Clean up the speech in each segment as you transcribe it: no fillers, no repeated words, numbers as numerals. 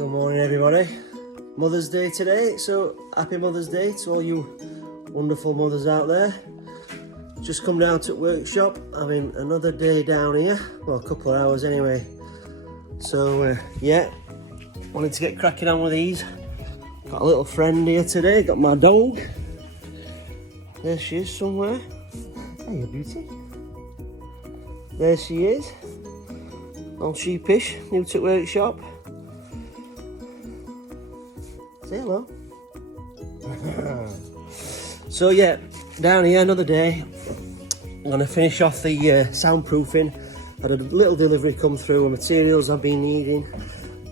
Good morning everybody. Mother's Day today, so happy Mother's Day to all you wonderful mothers out there. Just come down to the workshop, having another day down here, well a couple of hours anyway. So yeah, wanted to get cracking on with these. Got a little friend here today, got my dog. There she is somewhere. Hey beauty. There she is. All sheepish, new to the workshop. Say hello. So yeah, down here another day. I'm gonna finish off the soundproofing. Had a little delivery come through of materials I've been needing.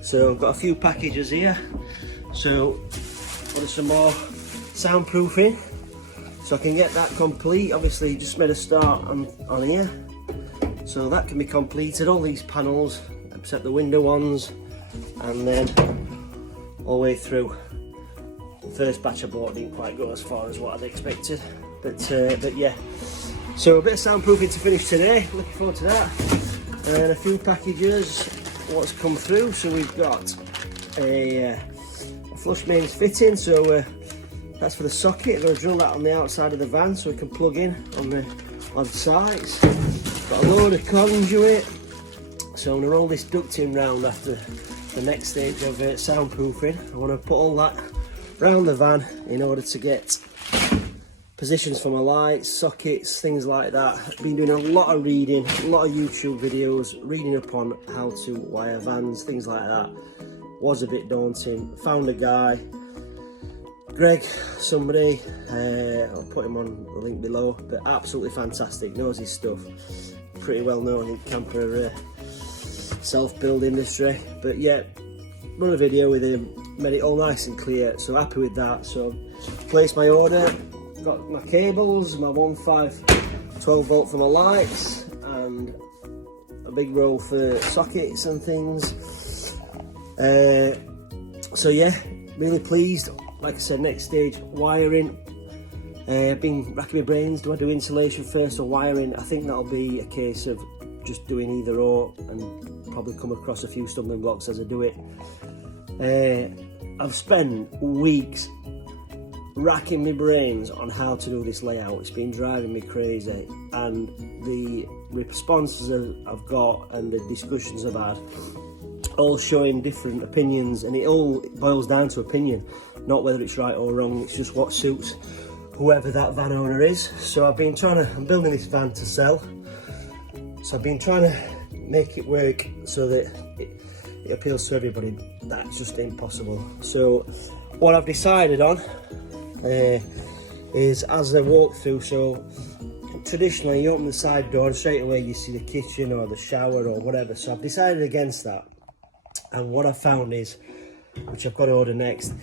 So I've got a few packages here. So ordered some more soundproofing so I can get that complete. Obviously just made a start on here. So that can be completed, all these panels, except the window ones, and then all the way through. The first batch I bought didn't quite go as far as what I'd expected, but yeah. So a bit of soundproofing to finish today, looking forward to that. And a few packages, what's come through. So we've got a flush mains fitting, so that's for the socket. I'm going to drill that on the outside of the van so we can plug in on the sides. Got a load of conduit, so I'm going to roll this ducting round after the next stage of soundproofing. I want to put all that round the van in order to get positions for my lights, sockets, things like that. I've been doing a lot of reading, a lot of YouTube videos, reading up on how to wire vans, things like that. Was a bit daunting. Found a guy, Greg, somebody, I'll put him on the link below, but absolutely fantastic, knows his stuff. Pretty well known in camper self-build industry, but yeah, run a video with him, made it all nice and clear, so happy with that. So placed my order, got my cables, my 1.5 12 volt for my lights, and a big roll for sockets and things. So yeah, really pleased. Like I said, next stage, wiring. Been racking my brains, do I do insulation first or wiring? I think that'll be a case of just doing either or, and probably come across a few stumbling blocks as I do it. I've spent weeks racking my brains on how to do this layout. It's been driving me crazy, and the responses I've got and the discussions I've had, all showing different opinions, and it all boils down to opinion, not whether it's right or wrong. It's just what suits whoever that van owner is. So I'm building this van to sell, so I've been trying to make it work so that it appeals to everybody. That's just impossible. So what I've decided on is, as I walk through, so traditionally you open the side door and straight away you see the kitchen or the shower or whatever. So I've decided against that, and what I've found is, which I've got to order next,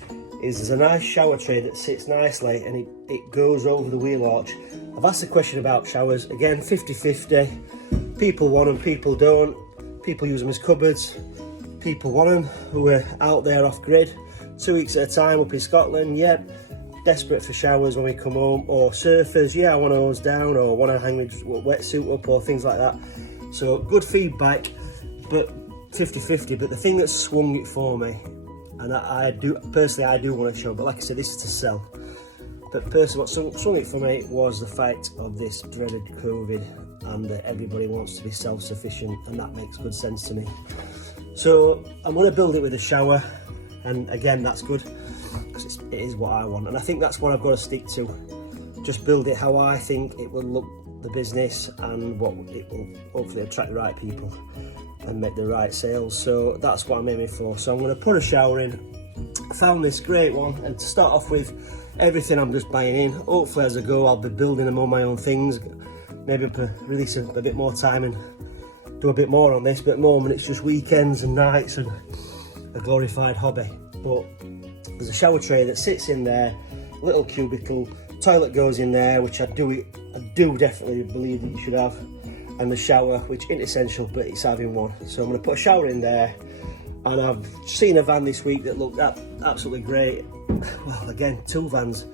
is there's a nice shower tray that sits nicely and it goes over the wheel arch. I've asked a question about showers, again 50-50. People want them, people don't. People use them as cupboards. People want them who are out there off grid, 2 weeks at a time up in Scotland, yeah, desperate for showers when we come home, or surfers, yeah, I want to hose down or want to hang my wetsuit up or things like that. So good feedback, but 50-50. But the thing that swung it for me, and I do personally want to show, but like I said, this is to sell. But personally, what swung it for me was the fact of this dreaded COVID, and that everybody wants to be self-sufficient, and that makes good sense to me. So I'm going to build it with a shower, and again, that's good because it is what I want, and I think that's what I've got to stick to. Just build it how I think it will look, the business, and what it will hopefully attract the right people and make the right sales. So that's what I'm aiming for. So I'm going to put a shower in. I found this great one, and to start off with, everything I'm just buying in. Hopefully as I go I'll be building them on my own things, maybe release a bit more time and do a bit more on this, but at the moment it's just weekends and nights and a glorified hobby. But there's a shower tray that sits in there, little cubicle, toilet goes in there, which I do definitely believe that you should have, and the shower, which isn't essential, but it's having one. So I'm going to put a shower in there, and I've seen a van this week that looked absolutely great. Well, again, two vans,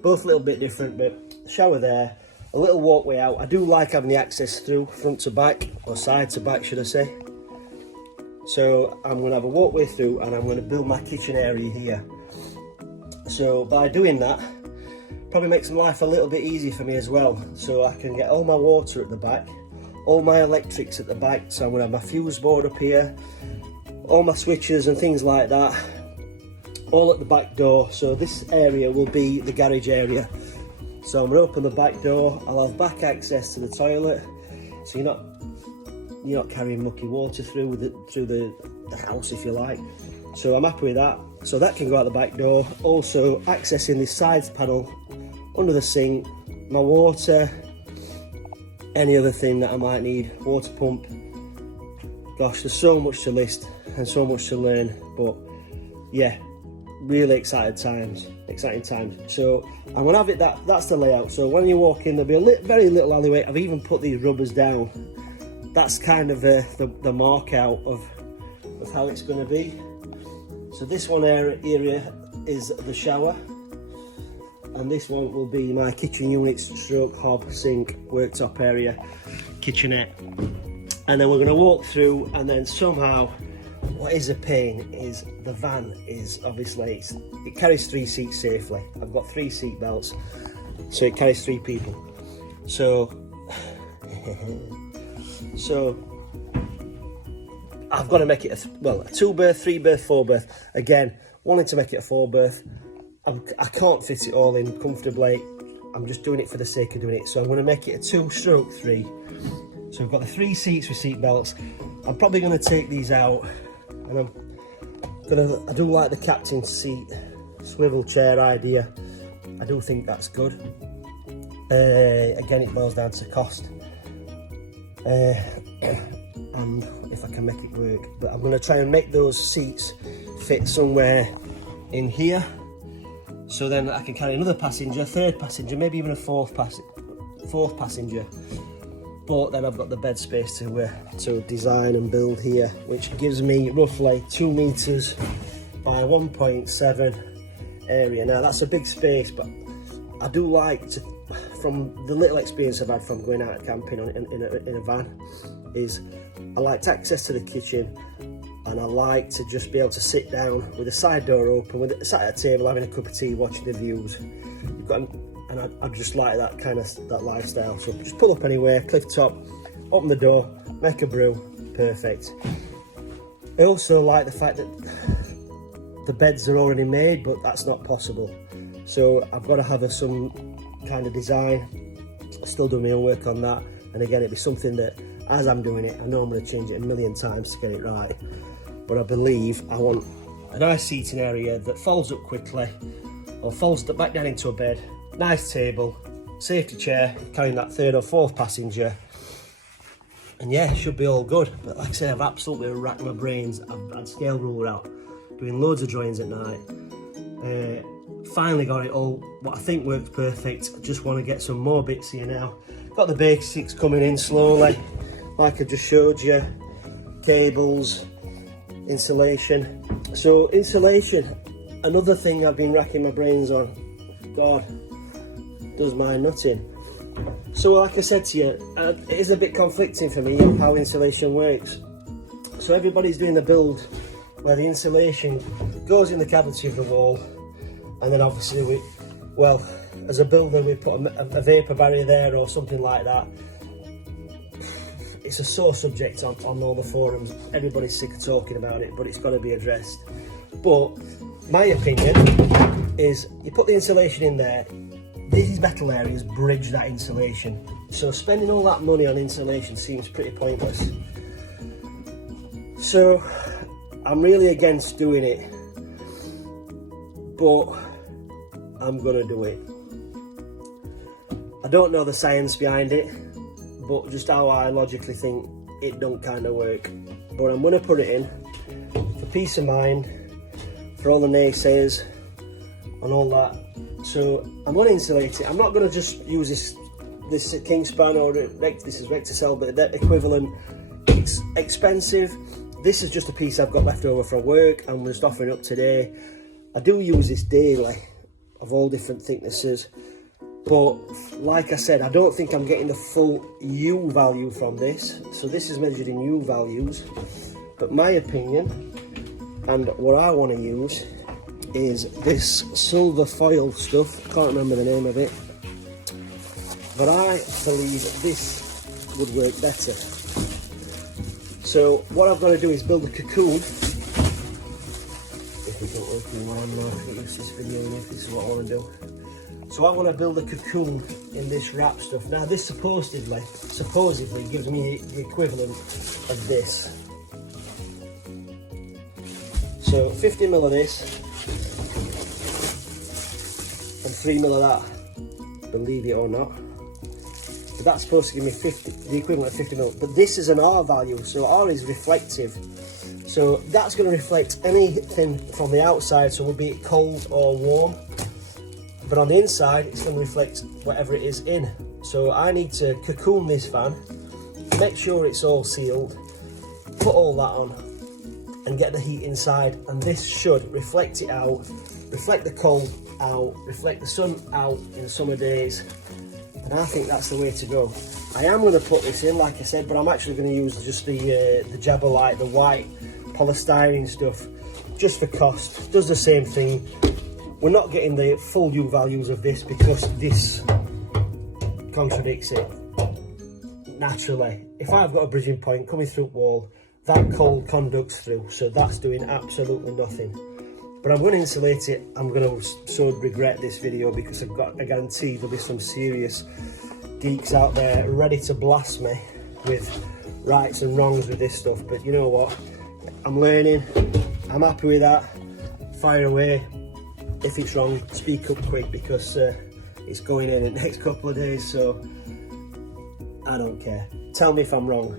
both a little bit different, but shower there, a little walkway out. I do like having the access through front to back, or side to back should I say. So I'm going to have a walkway through and I'm going to build my kitchen area here. So by doing that, probably makes life a little bit easier for me as well. So I can get all my water at the back, all my electrics at the back. So I'm going to have my fuse board up here, all my switches and things like that, all at the back door. So this area will be the garage area. So I'm going to open the back door. I'll have back access to the toilet, so you're not carrying mucky water through the house, if you like. So I'm happy with that. So that can go out the back door. Also accessing this sides panel under the sink, my water, any other thing that I might need, water pump. Gosh, there's so much to list and so much to learn, but yeah, really exciting times. So I'm gonna have it that's the layout. So when you walk in, there'll be a very little alleyway. I've even put these rubbers down. That's kind of the mark out of how it's going to be. So this one area is the shower, and this one will be my kitchen unit stroke hob, sink, worktop area, kitchenette. And then we're going to walk through, and then somehow, what is a pain is the van is obviously, it carries 3 seats safely. I've got 3 seat belts, so it carries 3 people. So I've got to make it a 2-berth, 3-berth, 4-berth. Again, wanting to make it a 4-berth. I can't fit it all in comfortably. I'm just doing it for the sake of doing it. So I'm going to make it a 2/3. So we've got the 3 seats with seat belts. I'm probably going to take these out, and I do like the captain's seat swivel chair idea. I do think that's good. Again, it boils down to cost. And if I can make it work, but I'm going to try and make those seats fit somewhere in here, so then I can carry another passenger, 3rd passenger, maybe even a 4th passenger. But then I've got the bed space to design and build here, which gives me roughly 2 meters by 1.7 area. Now that's a big space, but I do like to, from the little experience I've had from going out camping in a van, is I like access to the kitchen, and I like to just be able to sit down with the side door open, sat at a table having a cup of tea, watching the views. I just like that lifestyle. So just pull up anywhere, cliff top, open the door, make a brew, perfect. I also like the fact that the beds are already made, but that's not possible. So I've got to have some kind of design. I still do my own work on that, and again, it'd be something that, as I'm doing it, I know I'm going to change it a million times to get it right, but I believe I want a nice seating area that folds up quickly, or folds back down into a bed, nice table, safety chair, carrying that 3rd or 4th passenger, and yeah, it should be all good. But like I say, I've absolutely racked my brains. I've had scale ruler out, doing loads of drawings at night. Finally got it all, what I think works perfect. I just want to get some more bits here now. Got the basics coming in slowly, like I just showed you. Cables, insulation. So insulation, another thing I've been racking my brains on. God, does my nutting. So like I said to you, it is a bit conflicting for me how insulation works. So everybody's doing the build where the insulation goes in the cavity of the wall, and then obviously as a builder we put a vapour barrier there or something like that. It's a sore subject on all the forums. Everybody's sick of talking about it, but it's got to be addressed. But my opinion is, you put the insulation in there, these metal areas bridge that insulation. So spending all that money on insulation seems pretty pointless. So I'm really against doing it, but I'm gonna do it. I don't know the science behind it, but just how I logically think it don't kind of work. But I'm gonna put it in for peace of mind, for all the naysayers and all that. So I'm going to insulate it. I'm not going to just use this Kingspan or this is Recticel, but the equivalent. It's expensive. This is just a piece I've got left over from work. I'm just offering up today. I do use this daily, of all different thicknesses, but like I said, I don't think I'm getting the full U value from this. So this is measured in U values, but my opinion and what I want to use is this silver foil stuff. I can't remember the name of it, but I believe this would work better. So what I've got to do is build a cocoon. If it don't work in one, I can use this video if this is what I want to do. So I want to build a cocoon in this wrap stuff. Now this supposedly gives me the equivalent of this. So 50 mil of this and 3 mil of that, believe it or not. But that's supposed to give me the equivalent of 50 mil. But this is an R value, so R is reflective. So that's going to reflect anything from the outside, so it will be cold or warm. But on the inside, it's going to reflect whatever it is in. So I need to cocoon this fan, make sure it's all sealed, put all that on, and get the heat inside. And this should reflect it out, reflect the cold out, reflect the sun out in the summer days. And I think that's the way to go. I am going to put this in, like I said, but I'm actually going to use just the Jabalite, the white polystyrene stuff, just for cost. Does the same thing. We're not getting the full U values of this because this contradicts it naturally. If I've got a bridging point coming through the wall, that cold conducts through, so that's doing absolutely nothing. But I'm going to insulate it. I'm going to so regret this video because I guarantee there'll be some serious geeks out there ready to blast me with rights and wrongs with this stuff. But you know what? I'm learning. I'm happy with that. Fire away. If it's wrong, speak up quick because it's going in the next couple of days, so I don't care. Tell me if I'm wrong.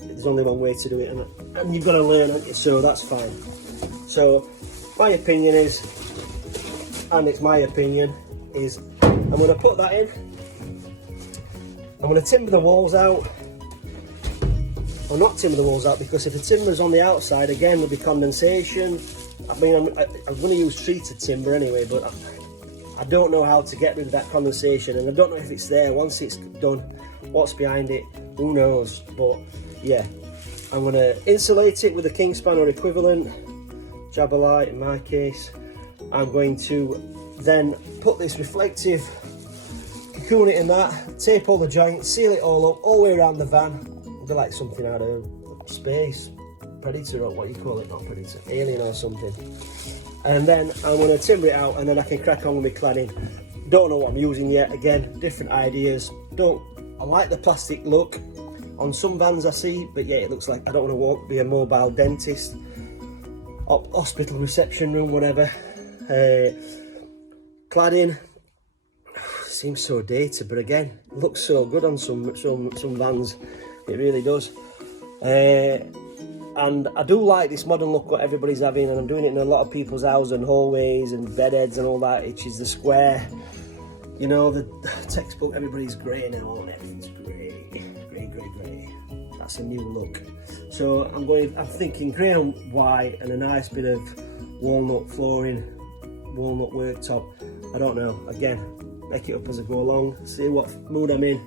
There's only one way to do it, and you've got to learn it, so that's fine. So my opinion is, and it's my opinion, is I'm going to put that in. I'm going to timber the walls out. Or not timber the walls out, because if the timber's on the outside, again, there'll be condensation. I mean, I'm going to use treated timber anyway, but I don't know how to get rid of that condensation, and I don't know if it's there. Once it's done, what's behind it, who knows. But yeah, I'm going to insulate it with a Kingspan or equivalent, Jabalite in my case. I'm going to then put this reflective, cocoon it in that, tape all the joints, seal it all up, all the way around the van. It'll be like something out of space. Predator, or what you call it, not Predator, Alien or something. And then I'm going to timber it out, and then I can crack on with my cladding. Don't know what I'm using yet. Again, different ideas. I like the plastic look on some vans I see, but yeah, it looks like I don't want to be a mobile dentist, hospital reception room, whatever. Cladding seems so dated, but again, it looks so good on some vans. It really does. And I do like this modern look what everybody's having, and I'm doing it in a lot of people's houses and hallways and bedheads and all that, which is the square. You know, the textbook, everybody's grey now, and everything's grey. That's a new look. So I'm thinking grey and white and a nice bit of walnut flooring, walnut worktop. I don't know, again, make it up as I go along, see what mood I'm in.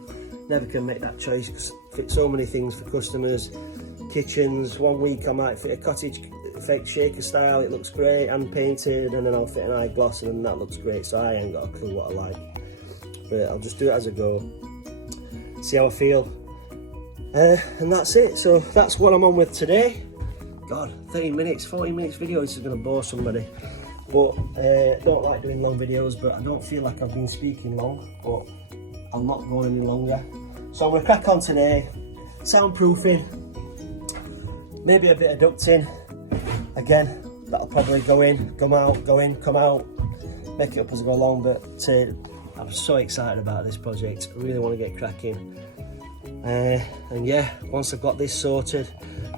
Never can make that choice because I fit so many things for customers. Kitchens, one week I might fit a cottage effect shaker style, it looks great, and painted, and then I'll fit an eye gloss and that looks great, so I ain't got a clue what I like. But I'll just do it as I go, see how I feel, and that's it. So that's what I'm on with today. God, 30 minutes, 40 minutes video, this is going to bore somebody. But don't like doing long videos, but I don't feel like I've been speaking long, but I'm not going any longer. So I'm going to crack on today, soundproofing, maybe a bit of ducting. Again, that'll probably go in, come out, go in, come out, make it up as I go along. But I'm so excited about this project. I really want to get cracking. And yeah, once I've got this sorted,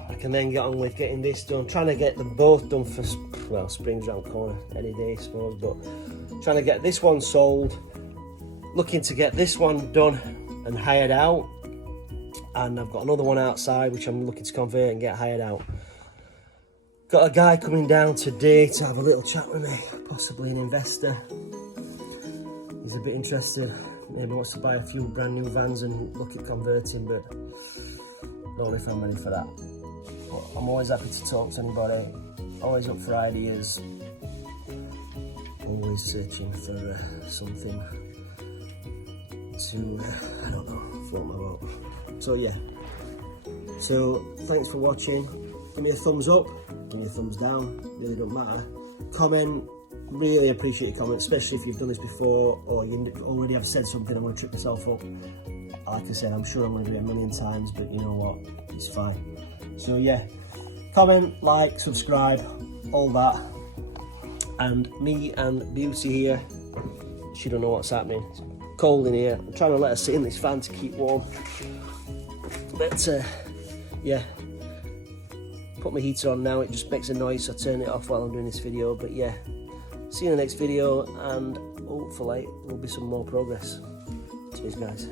I can then get on with getting this done. Trying to get them both done for, well, spring's round the corner any day, I suppose, but trying to get this one sold, looking to get this one done and hired out. And I've got another one outside which I'm looking to convert and get hired out. Got a guy coming down today to have a little chat with me, possibly an investor. He's a bit interested, maybe wants to buy a few brand new vans and look at converting, but I don't know if I'm ready for that. but I'm always happy to talk to anybody, always up for ideas, always searching for something to, I don't know, float my boat. So yeah, so thanks for watching. Give me a thumbs up, give me a thumbs down, really don't matter. Comment, really appreciate your comments, especially if you've done this before or you already have said something. I'm going to trip myself up. Like I said, I'm sure I'm going to do it a million times, but you know what, it's fine. So yeah, comment, like, subscribe, all that. And me and Beauty here, she don't know what's happening. It's cold in here. I'm trying to let her sit in this fan to keep warm. But yeah, put my heater on now, it just makes a noise, so I turn it off while I'm doing this video. But yeah, see you in the next video, and hopefully there'll be some more progress. Cheers guys.